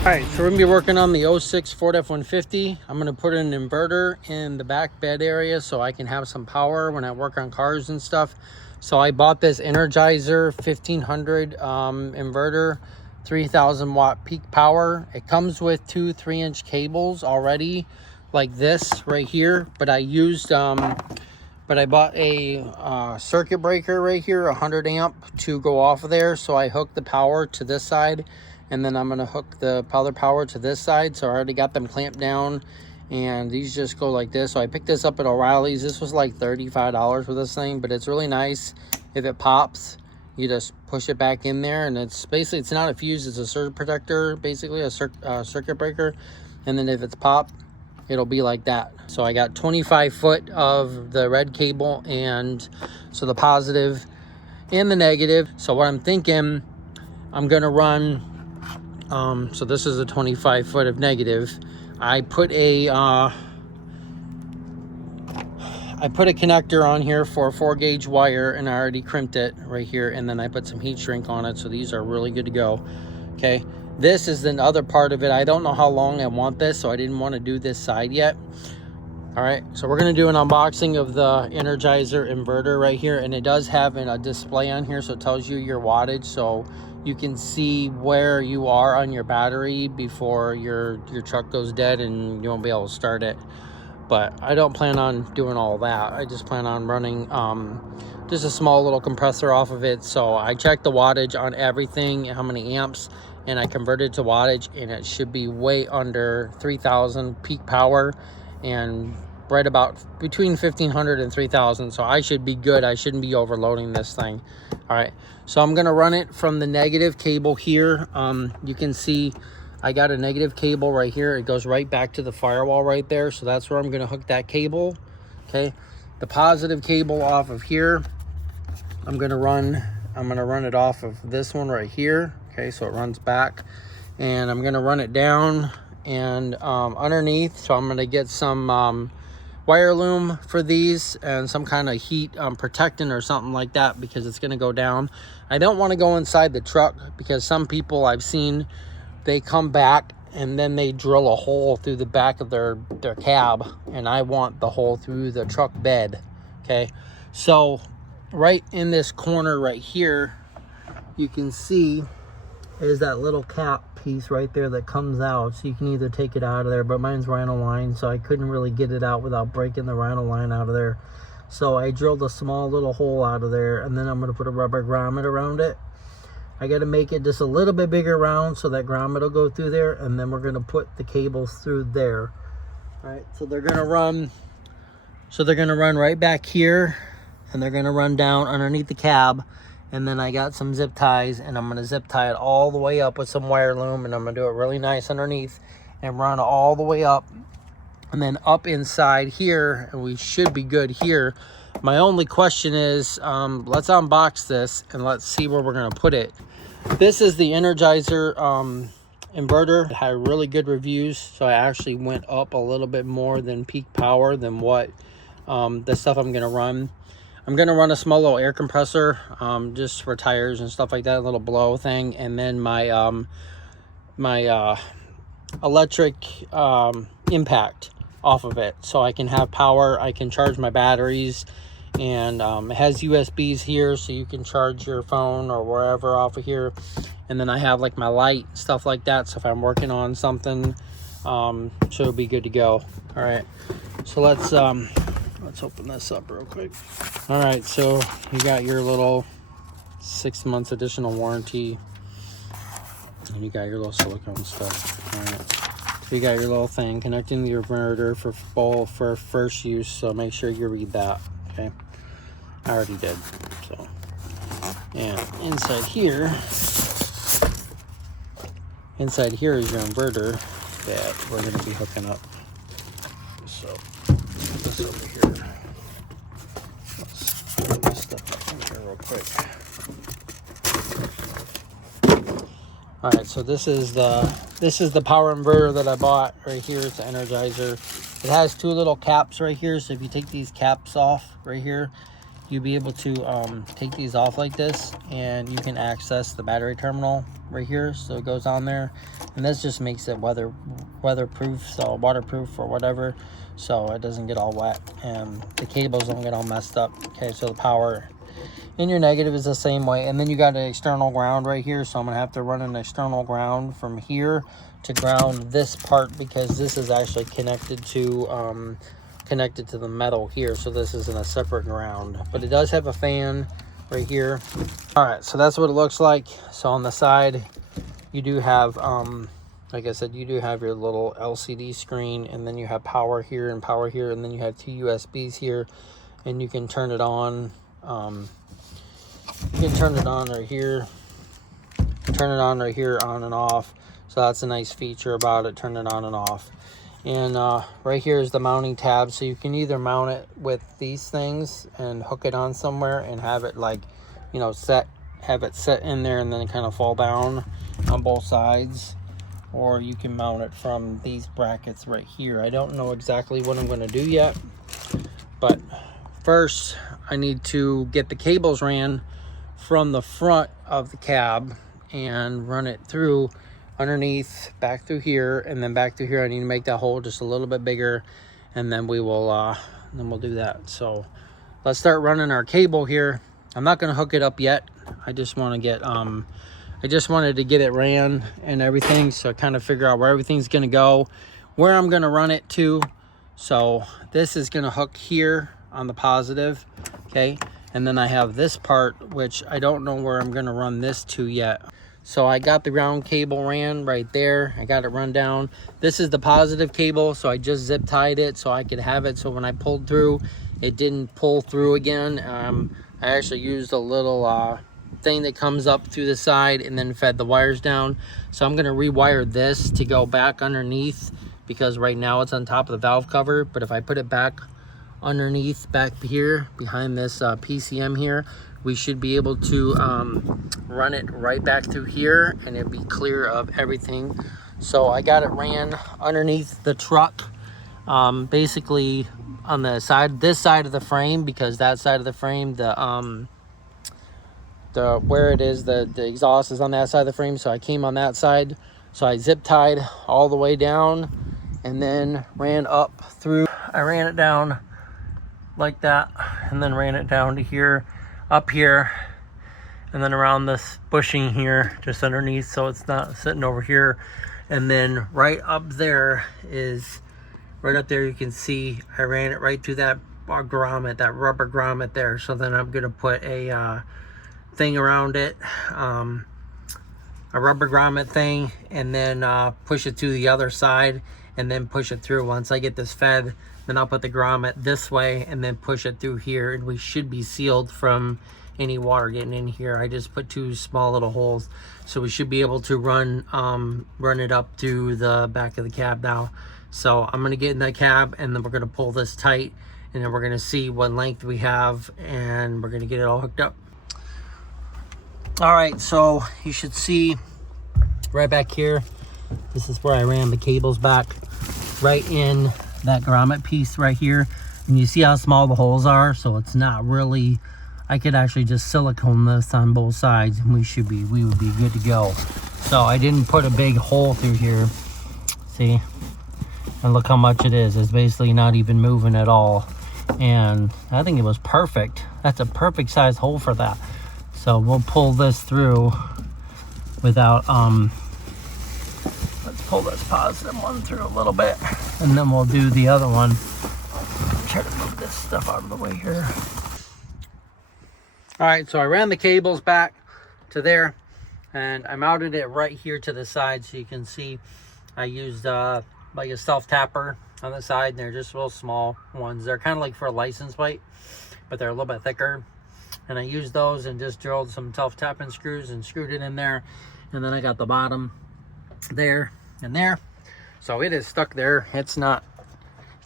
Alright, so we're going to be working on the 06 Ford F150. I'm going to put in an inverter in the back bed area so I can have some power when I work on cars and stuff. So I bought this Energizer 1500 inverter, 3000 watt peak power. It comes with two 3-inch cables already, like this right here. But I used, but I bought a circuit breaker right here, 100 amp to go off of there. So I hooked the power to this side. And then I'm going to hook the other power to this side. So I already got them clamped down. And these just go like this. So I picked this up at O'Reilly's. This was like $35 for this thing. But it's really nice. If it pops, you just push it back in there. And it's basically, it's not a fuse. It's a surge protector, basically a circuit breaker. And then if it's popped, it'll be like that. So I got 25 foot of the red cable. And so the positive and the negative. So what I'm thinking, I'm going to run... so this is a 25 foot of negative. I put a connector on here for a 4-gauge wire, and I already crimped it right here, and then I put some heat shrink on it, so these are really good to go. Okay, this is the other part of it. I don't know how long I want this, so I didn't want to do this side yet. All right, so we're going to do an unboxing of the Energizer inverter right here, and it does have a display on here, so it tells you your wattage, so you can see where you are on your battery before your truck goes dead and you won't be able to start it. But I don't plan on doing all that. I just plan on running just a small little compressor off of it. So I checked the wattage on everything, how many amps, and I converted to wattage, and it should be way under 3000 peak power and right about between 1500 and 3000. So I should be good. I shouldn't be overloading this thing. All right, so I'm gonna run it from the negative cable here. You can see I got a negative cable right here. It goes right back to the firewall right there. So that's where I'm gonna hook that cable. Okay, the positive cable off of here, I'm gonna run it off of this one right here. Okay, so it runs back, and I'm gonna run it down and underneath. So I'm gonna get some wire loom for these and some kind of heat protectant or something like that, because it's going to go down. I don't want to go inside the truck, because some people I've seen, they come back and then they drill a hole through the back of their cab, and I want the hole through the truck bed. Okay, so right in this corner right here, you can see is that little cap piece right there that comes out. So you can either take it out of there, but mine's rhino line, so I couldn't really get it out without breaking the rhino line out of there. So I drilled a small little hole out of there, and then I'm going to put a rubber grommet around it. I got to make it just a little bit bigger round so that grommet will go through there, and then we're going to put the cables through there. All right, so they're going to run right back here, and they're going to run down underneath the cab. And then I got some zip ties, and I'm going to zip tie it all the way up with some wire loom, and I'm going to do it really nice underneath and run all the way up, and then up inside here, and we should be good here. My only question is, let's unbox this and let's see where we're going to put it. This is the Energizer inverter. It had really good reviews, so I actually went up a little bit more than peak power than what the stuff I'm going to run. I'm going to run a small little air compressor just for tires and stuff like that, a little blow thing. And then my electric impact off of it, so I can have power. I can charge my batteries, and it has USBs here, so you can charge your phone or wherever off of here. And then I have like my light, stuff like that, so if I'm working on something, so it'll be good to go. All right, so let's open this up real quick. All right, so you got your little 6 months additional warranty, and you got your little silicone stuff. All right, so you got your little thing connecting to your inverter for first use, so make sure you read that. Okay, I already did. So, and inside here is your inverter that we're going to be hooking up. So put this over here. Let's put this stuff in here real quick. All right, so this is the power inverter that I bought right here. It's an Energizer. It has two little caps right here, so if you take these caps off right here, you'll be able to take these off like this, and you can access the battery terminal right here. So it goes on there, and this just makes it weatherproof, so waterproof or whatever, so it doesn't get all wet and the cables don't get all messed up. Okay, so the power in your negative is the same way. And then you got an external ground right here, so I'm gonna have to run an external ground from here to ground this part, because this is actually connected to the metal here, so this isn't a separate ground, but it does have a fan right here. All right, so that's what it looks like. So on the side you do have like I said, you do have your little LCD screen, and then you have power here and power here, and then you have 2 USBs here, and you can turn it on. You can turn it on right here, on and off. So that's a nice feature about it, turn it on and off. And right here is the mounting tab, so you can either mount it with these things and hook it on somewhere and have it, like, you know, have it set in there and then kind of fall down on both sides, or you can mount it from these brackets right here. I don't know exactly what I'm going to do yet, but first I need to get the cables ran from the front of the cab and run it through underneath, back through here, and then back through here. I need to make that hole just a little bit bigger, and then we'll do that. So let's start running our cable here. I'm not going to hook it up yet. I just want to get I just wanted to get it ran and everything, so I kind of figure out where everything's going to go, where I'm going to run it to. So this is going to hook here on the positive, okay, and then I have this part, which I don't know where I'm going to run this to yet. So I got the ground cable ran right there. I got it run down. This is the positive cable, so I just zip tied it so I could have it, so when I pulled through, it didn't pull through again. I actually used a little thing that comes up through the side and then fed the wires down. So I'm going to rewire this to go back underneath, because right now it's on top of the valve cover, but if I put it back underneath, back here behind this PCM here, we should be able to run it right back through here, and it'll be clear of everything. So I got it ran underneath the truck, basically on the side, this side of the frame, because that side of the frame, the where it is, the exhaust is on that side of the frame. So I came on that side, so I zip tied all the way down and then ran up through. I ran it down like that, and then ran it down to here, up here, and then around this bushing here just underneath, so it's not sitting over here. And then right up there is, right up there you can see I ran it right through that grommet, that rubber grommet there. So then I'm gonna put a thing around it, a rubber grommet thing, and then push it to the other side, and then push it through. Once I get this fed, then I'll put the grommet this way and then push it through here, and we should be sealed from any water getting in here. I just put 2 small little holes, so we should be able to run it up to the back of the cab now. So I'm going to get in that cab, and then we're going to pull this tight, and then we're going to see what length we have, and we're going to get it all hooked up. All right, so you should see right back here, this is where I ran the cables back, right in that grommet piece right here. And you see how small the holes are, so it's not really, I could actually just silicone this on both sides, and we would be good to go. So I didn't put a big hole through here, see, and look how much it is. It's basically not even moving at all, and I think it was perfect. That's a perfect size hole for that. So we'll pull this through without let's pull this positive one through a little bit, and then we'll do the other one. Try to move this stuff out of the way here. All right, so I ran the cables back to there, and I mounted it right here to the side, so you can see I used like a self-tapper on the side, and they're just real small ones. They're kind of like for a license plate, but they're a little bit thicker. And I used those and just drilled some self-tapping screws and screwed it in there. And then I got the bottom there and there. So it is stuck there. It's not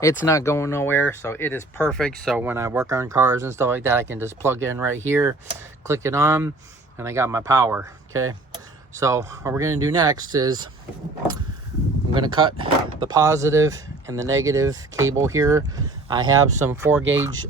going nowhere. So it is perfect. So when I work on cars and stuff like that, I can just plug in right here, click it on, and I got my power. Okay. So what we're going to do next is I'm going to cut the positive and the negative cable here. I have some 4-gauge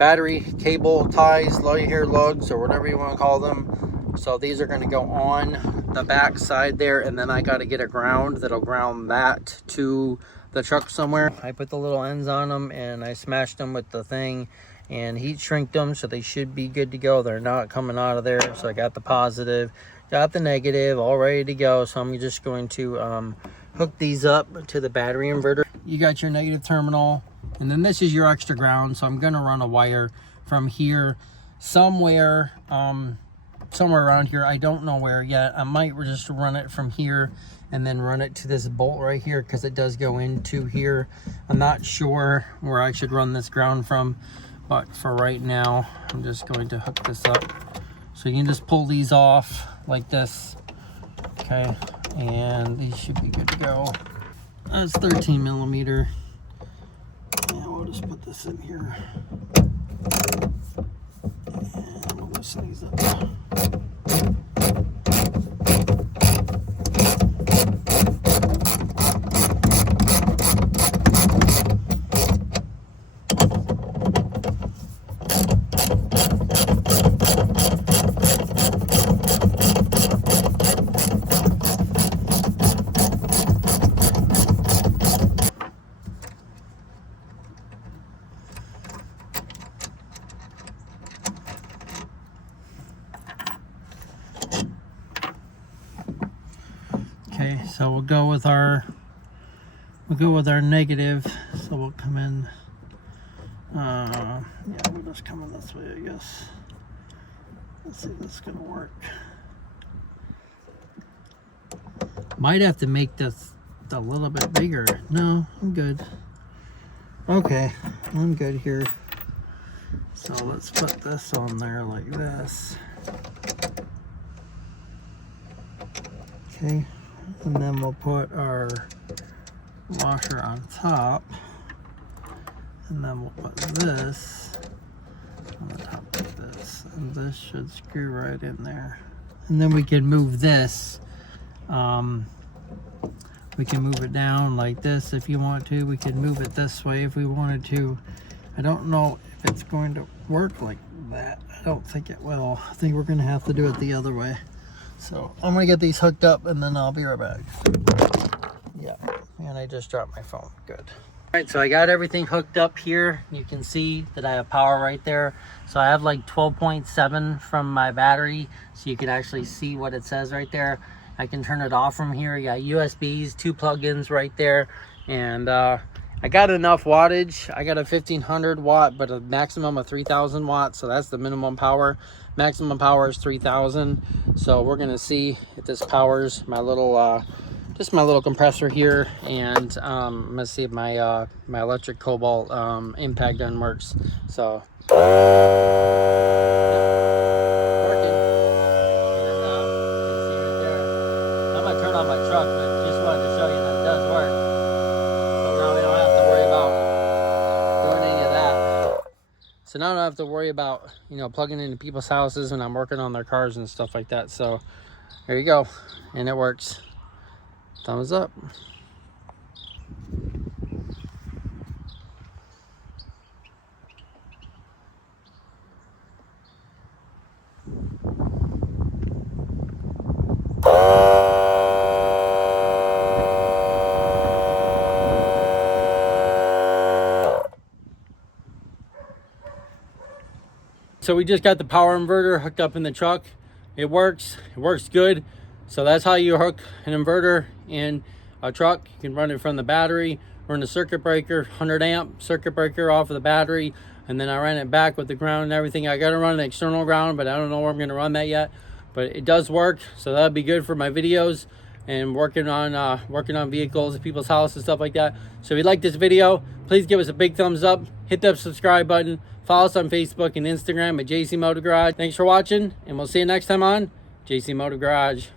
battery cable ties, low hair lugs, or whatever you want to call them. So these are going to go on the back side there, and then I got to get a ground that'll ground that to the truck somewhere. I put the little ends on them and I smashed them with the thing and heat shrinked them, so they should be good to go. They're not coming out of there. So I got the positive, got the negative, all ready to go. So I'm just going to hook these up to the battery inverter. You got your negative terminal, and then this is your extra ground. So I'm going to run a wire from here somewhere somewhere around here. I don't know where yet. I might just run it from here and then run it to this bolt right here, because it does go into here. I'm not sure where I should run this ground from, but for right now I'm just going to hook this up. So you can just pull these off like this, okay, and these should be good to go. That's 13 millimeter. Yeah, we'll just put this in here and we'll loosen these up. Okay, so we'll go with our negative. So we'll come in. Yeah, we'll just come in this way, I guess. Let's see if this is gonna work. Might have to make this a little bit bigger. No, I'm good. Okay, I'm good here. So let's put this on there like this. Okay. And then we'll put our washer on top, and then we'll put this on the top of this, and this should screw right in there. And then we can move this. We can move it down like this if you want to. We can move it this way if we wanted to. I don't know if it's going to work like that. I don't think it will. I think we're going to have to do it the other way. So I'm gonna get these hooked up and then I'll be right back. Yeah, and I just dropped my phone. Good. All right, so I got everything hooked up here. You can see that I have power right there. So I have like 12.7 from my battery, so you can actually see what it says right there. I can turn it off from here. You got USBs, 2 plugins right there, and I got enough wattage. I got a 1500 watt, but a maximum of 3000 watts. So that's the minimum power. Maximum power is 3000. So we're gonna see if this powers my little, just my little compressor here. And I'm gonna see if my my electric cobalt impact gun works. So. So now I don't have to worry about, you know, plugging into people's houses when I'm working on their cars and stuff like that. So there you go. And it works. Thumbs up. So we just got the power inverter hooked up in the truck. It works good. So that's how you hook an inverter in a truck. You can run it from the battery, run the circuit breaker, 100 amp circuit breaker off of the battery, and then I ran it back with the ground and everything. I gotta run an external ground, but I don't know where I'm gonna run that yet. But it does work, so that'd be good for my videos and working on vehicles at people's houses and stuff like that. So if you like this video, please give us a big thumbs up, hit that subscribe button, follow us on Facebook and Instagram at JCMOBILEGARAGE. Thanks for watching, and we'll see you next time on JCMOBILEGARAGE.